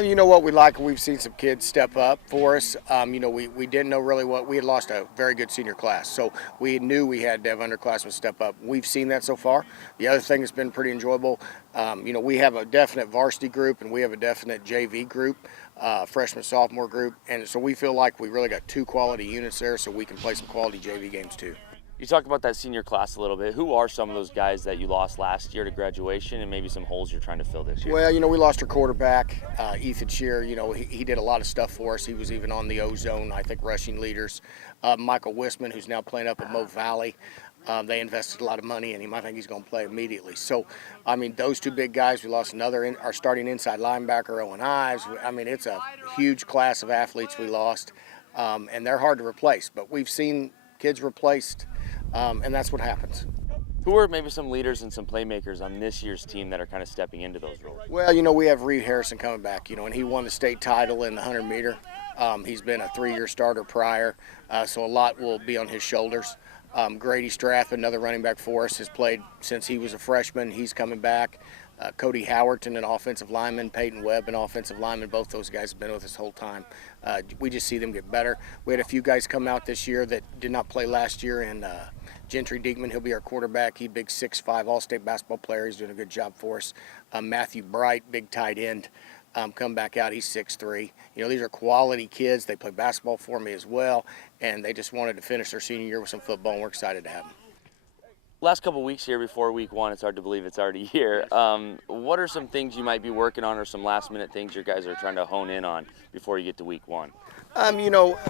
You know what we like, we've seen some kids step up for us. We didn't know really what we had lost a very good senior class, so we knew we had to have underclassmen step up. We've seen that so far. The other thing that's been pretty enjoyable, we have a definite varsity group and we have a definite JV group, freshman sophomore group, and so we feel like we really got two quality units there, so we can play some quality JV games too. You talked about that senior class a little bit. Who are some of those guys that you lost last year to graduation and maybe some holes you're trying to fill this year? Well, we lost our quarterback, Ethan Shearer. He did a lot of stuff for us. He was even on the O-Zone, I think, rushing leaders. Michael Wisman, who's now playing up at Mo Valley. They invested a lot of money in him. I think he's going to play immediately. So, those two big guys. We lost our starting inside linebacker, Owen Ives. It's a huge class of athletes we lost, and they're hard to replace. But we've seen kids replaced, and that's what happens. Who are maybe some leaders and some playmakers on this year's team that are kind of stepping into those roles? Well, we have Reed Harrison coming back, and he won the state title in the 100-meter. He's been a 3-year starter prior, so a lot will be on his shoulders. Grady Strath, another running back for us, has played since he was a freshman. He's coming back. Cody Howerton, an offensive lineman, Peyton Webb, an offensive lineman. Both those guys have been with us the whole time. We just see them get better. We had a few guys come out this year that did not play last year, and Gentry Diekman, he'll be our quarterback. He's a big 6'5", all-state basketball player. He's doing a good job for us. Matthew Bright, big tight end, come back out. He's 6'3". These are quality kids. They play basketball for me as well, and they just wanted to finish their senior year with some football, and we're excited to have them. Last couple weeks here before week one, it's hard to believe it's already here. What are some things you might be working on or some last-minute things your guys are trying to hone in on before you get to week one?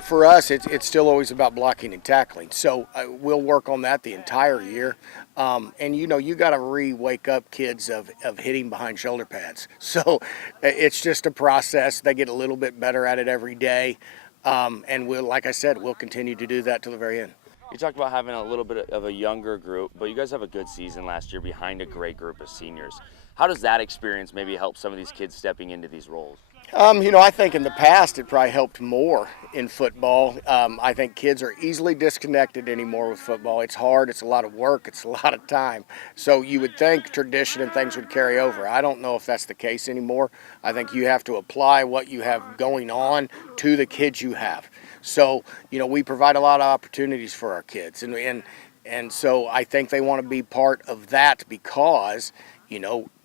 For us, it's still always about blocking and tackling. So we'll work on that the entire year. You got to wake up kids of hitting behind shoulder pads. So it's just a process. They get a little bit better at it every day. And like I said, we'll continue to do that till the very end. You talked about having a little bit of a younger group, but you guys have a good season last year behind a great group of seniors. How does that experience maybe help some of these kids stepping into these roles? I think in the past it probably helped more in football. I think kids are easily disconnected anymore with football. It's hard, it's a lot of work, it's a lot of time. So you would think tradition and things would carry over. I don't know if that's the case anymore. I think you have to apply what you have going on to the kids you have. So, we provide a lot of opportunities for our kids. And so I think they want to be part of that because,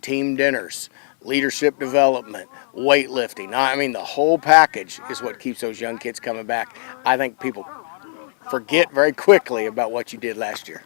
team dinners, leadership development, weightlifting. The whole package is what keeps those young kids coming back. I think people forget very quickly about what you did last year.